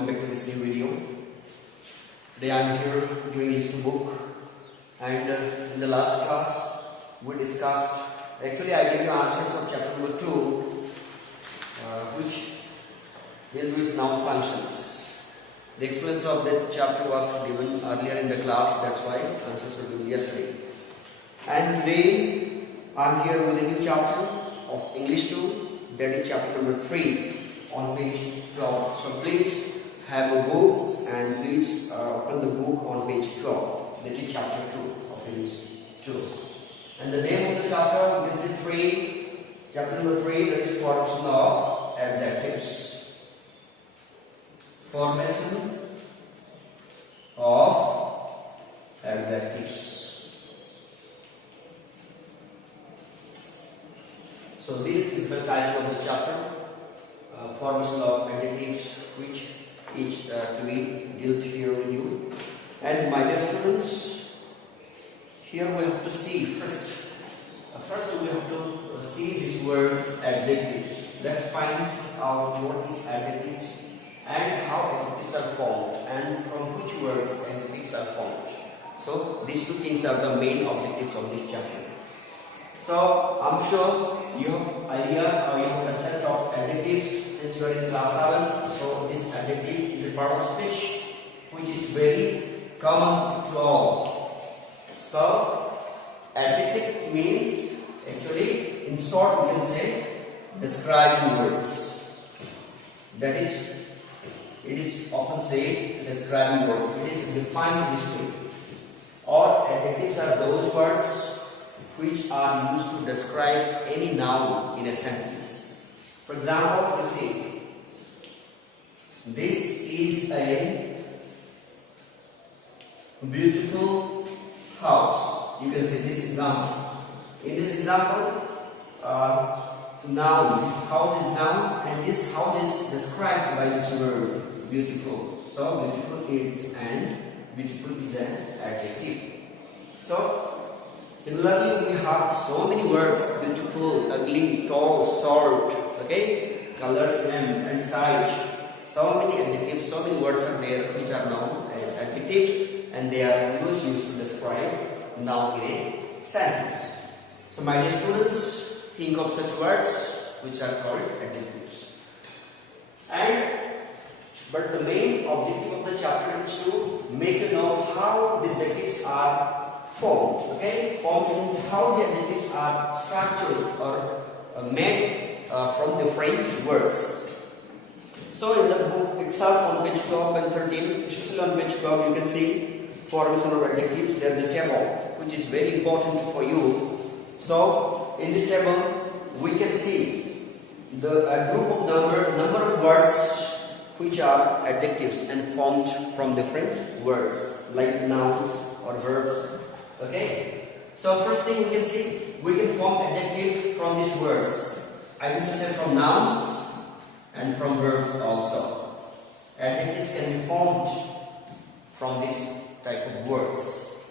welcome back to this new video. Today I am here doing list book, and in the last class we discussed, actually I gave you answers of chapter number 2 which deals with noun functions. The explanation of that chapter was given earlier in the class, that's why answers were given yesterday. And today I am here with a new chapter of English 2, that is chapter number 3 on page 12. So please have a book and please open the book on page 12. That is chapter 2 of English 2. And the name of the chapter, you can see 3, chapter number 3, that is formation of adjectives. Formation of adjectives. So this is the title of the chapter. Formation of adjectives, which is to be dealt here with you. And my dear students, here we have to see first we have to see this word adjectives. Let's find out what is adjectives and how adjectives are formed and from which words adjectives are formed. So these two things are the main objectives of this chapter. So I'm sure you have idea or you have concept of adjectives since you are in class 7. So this adjective is a part of speech which is very common to all. So adjective means, actually in short we can say describing words. That is, it is often said describing words. It is defined this way. Or adjectives are those words which are used to describe any noun in a sentence. For example, you see, this is a beautiful house. You can say this example. In this example, noun, this house is noun and this house is described by this word beautiful. So beautiful is an adjective. So similarly, we have so many words: beautiful, ugly, tall, short, okay, colors, name, and size. So many adjectives, so many words are there which are known as adjectives, and they are always used to describe noun in a sentence. So, my dear students, think of such words which are called adjectives. But the main objective of the chapter is to make you know how the adjectives are formed. Okay, formed means how the adjectives are structured or made from different words. So in the book itself on page 12 and 13, especially on page 12, you can see formation of adjectives. There is a table which is very important for you. So in this table, we can see a group of number of words which are adjectives and formed from different words like nouns or verbs. Okay, so first thing we can see, we can form adjective from these words. I mean to say from nouns and from verbs also. Adjectives can be formed from this type of words.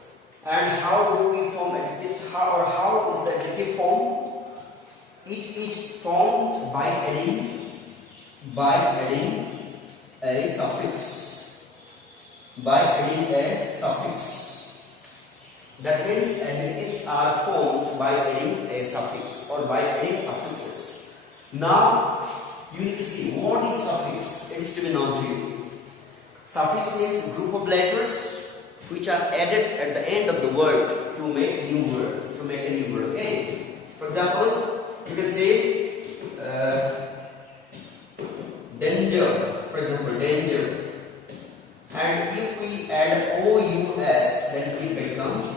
And how do we form adjectives? How is the adjective formed? It is formed by adding a suffix. By adding a suffix. That means adjectives are formed by adding a suffix or by adding suffixes. Now you need to see what is suffix. It is to be known to you. Suffix means group of letters which are added at the end of the word to make a new word. Okay. For example, you can say danger. For example, danger. And if we add OUS, then it becomes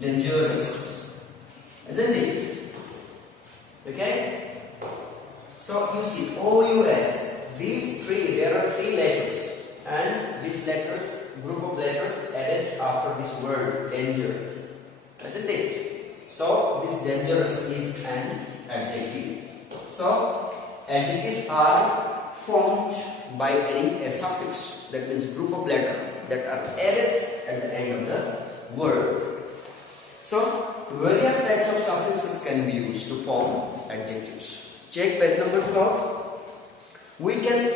dangerous, isn't it? Okay. So you see OUS. These three, there are 3 letters, and these letters, group of letters added after this word danger, isn't it? So this dangerous is an adjective. So adjectives are formed by adding a suffix. That means group of letters that are added at the end of the word. So various types of suffixes can be used to form adjectives. Check page number 4. We can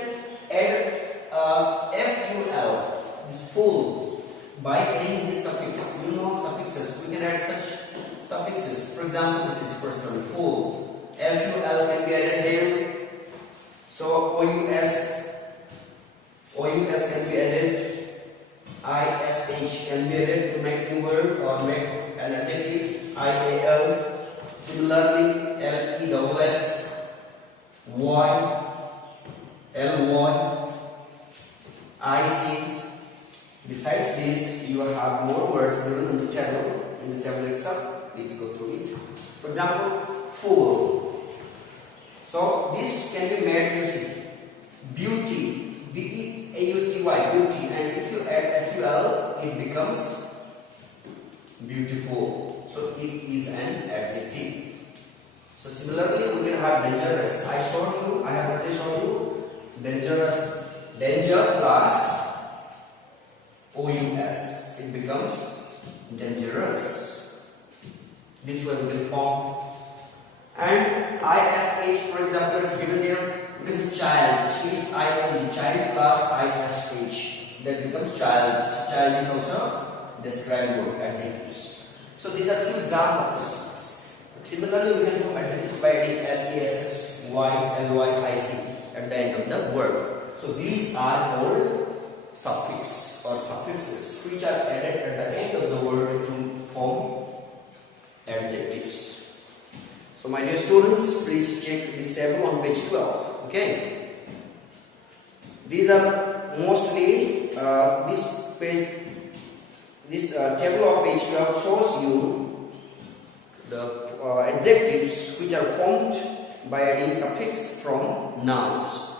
add by adding this suffix. You know suffixes. We can add such suffixes. For example, this is personal full. F-U-L can be added there. So O-U-S can be added. I-S-H can be added to make new word or make an adjective. I-A-L. Similarly, L-E-S-S. Y. L-Y. I-C. Besides this, you have more words given in the table. In the table itself, please go through it. For example, full. So this can be made using beauty, B-E-A-U-T-Y, beauty, and if you add F-U-L, it becomes beautiful. So it is an adjective. So similarly, we can have dangerous. I have already shown you dangerous. Danger plus O-U-S, it becomes dangerous. This way we can form. And I-S-H, for example, it's given here, it is child, C-H-I-L-D, child plus I-S-H, that becomes child. Child is also described word, adjectives. So these are few examples. Similarly, we can form adjectives by adding L-E-S-S, Y, L-Y, I-C at the end of the word. So these are called suffix or suffixes which are added at the end of the word to form adjectives. So my dear students, please check this table on page 12. Okay. These are mostly this table of page 12 shows you the adjectives which are formed by adding suffix from nouns.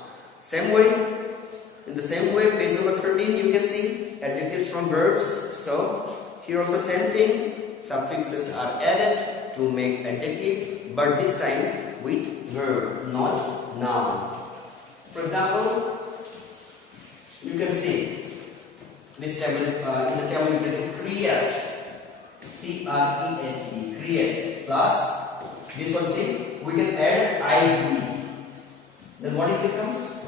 In the same way, page number 13, you can see adjectives from verbs. So here also same thing, suffixes are added to make adjective, but this time with verb, not noun. For example, you can see this table is in the table you can see create, C-R-E-A-T, create, plus this one, see, we can add I-V. Then what it becomes?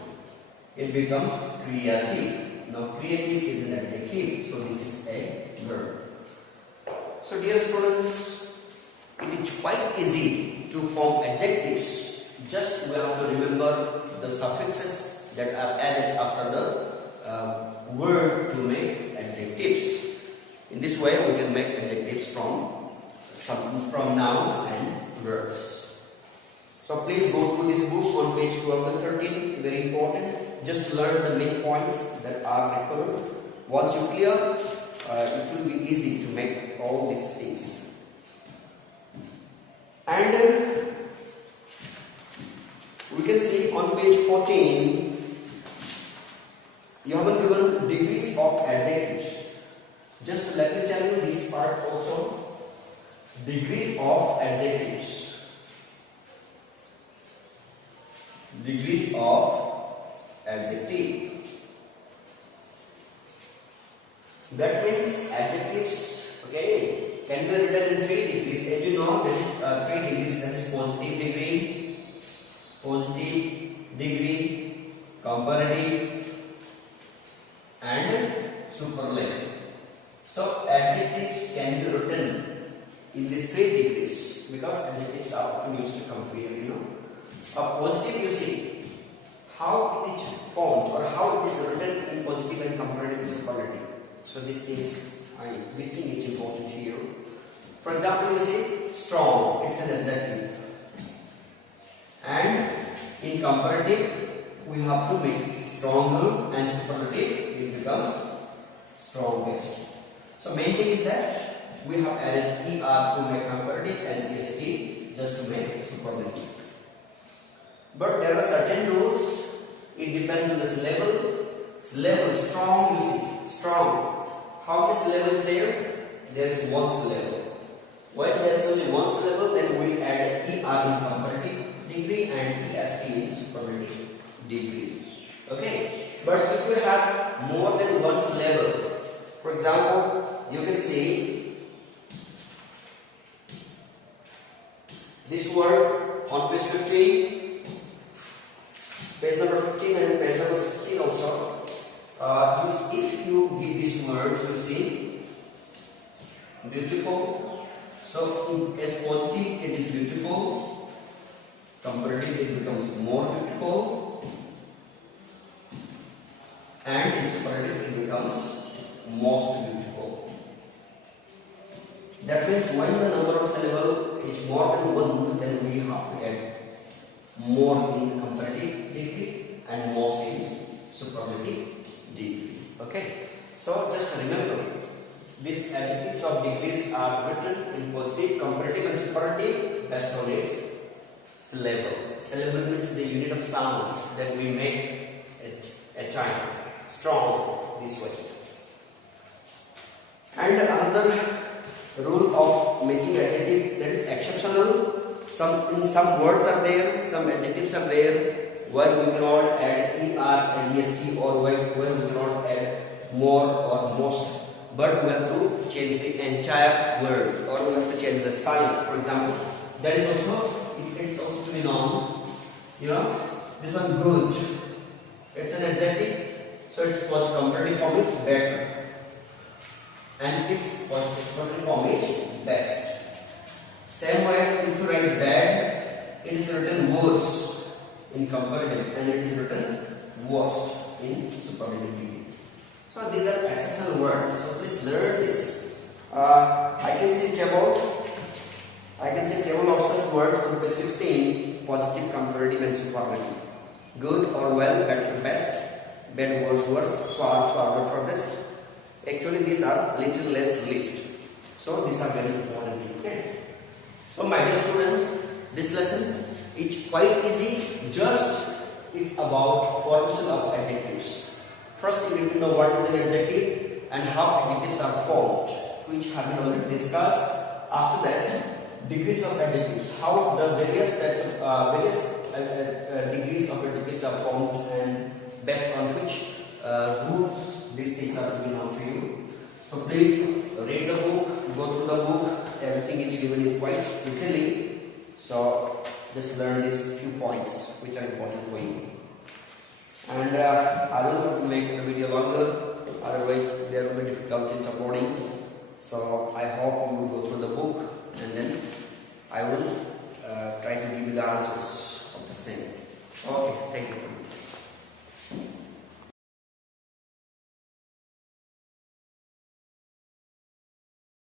It becomes creative. Now creative is an adjective, so this is a verb. So dear students, it is quite easy to form adjectives. Just we have to remember the suffixes that are added after the word to make adjectives. In this way we can make adjectives from nouns and verbs. So please go through this book on page 12 and 13, very important. Just learn the main points that are required. Once you clear, it will be easy to make all these things. And we can see on page 14, you have been given degrees of adjectives. Just let me tell you this part also. Degrees of adjectives. Degrees of adjective. That means adjectives, okay, can be written in 3 degrees. As you know, there is 3 degrees. That is positive degree, comparative, and superlative. So adjectives can be written in these 3 degrees because adjectives are often used to compare. A positive, you see how it is formed or how it is written in positive and comparative and superlative. So this thing is important here. For example, you see strong, it's an adjective, and in comparative we have to make stronger, and superlative it becomes strongest. So main thing is that we have added er to make comparative and est just to make superlative. But there are certain rules. It depends on the syllable. Syllable strong, you see, strong. How many syllables there? There is one syllable. When there is only one syllable, then we add er in comparative degree and est in superlative degree. Okay. But if you have more than one syllable, for example, you can see this word on page 15. Page number 15 and page number 16 also. If you with this word, you see, beautiful. So as positive, it is beautiful. Comparative, it becomes more beautiful. And in superlative, it becomes most beautiful. That means when the number of syllables is more than one, then we have to add more in comparative degree and most in superlative degree. Okay. So just remember, these adjectives of degrees are written in positive, comparative, and superlative based on its syllable. Syllable means the unit of sound that we make at a time. Strong this way. And another rule of making adjective that is exceptional. In some words are there, some adjectives are there where we cannot add er and est, or where we cannot add more or most, but we have to change the entire word, or we have to change the style. For example, that is also, it's also to be known. You know, this one good. It's an adjective, so its comparative form is better, and its comparative form is best. Same way, if you write bad, it is written worse in comparative, and it is written worst in superlative. So these are exceptional words. So please learn this. I can see table of such words on page 16: positive, comparative, and superlative. Good or well, better, best, bad, worse, worst, far, farther, furthest. Actually, these are little less list. So these are very important. Okay. So my dear students, this lesson is quite easy. Just it's about formation of adjectives. First, you need to know what is an adjective and how adjectives are formed, which have been already discussed. After that, degrees of adjectives, how the various degrees of adjectives are formed, and based on which rules these things are to be known to you. So please read the book, go through the book. Everything is given in quite easily. So just learn these few points which are important for you. And I will make the video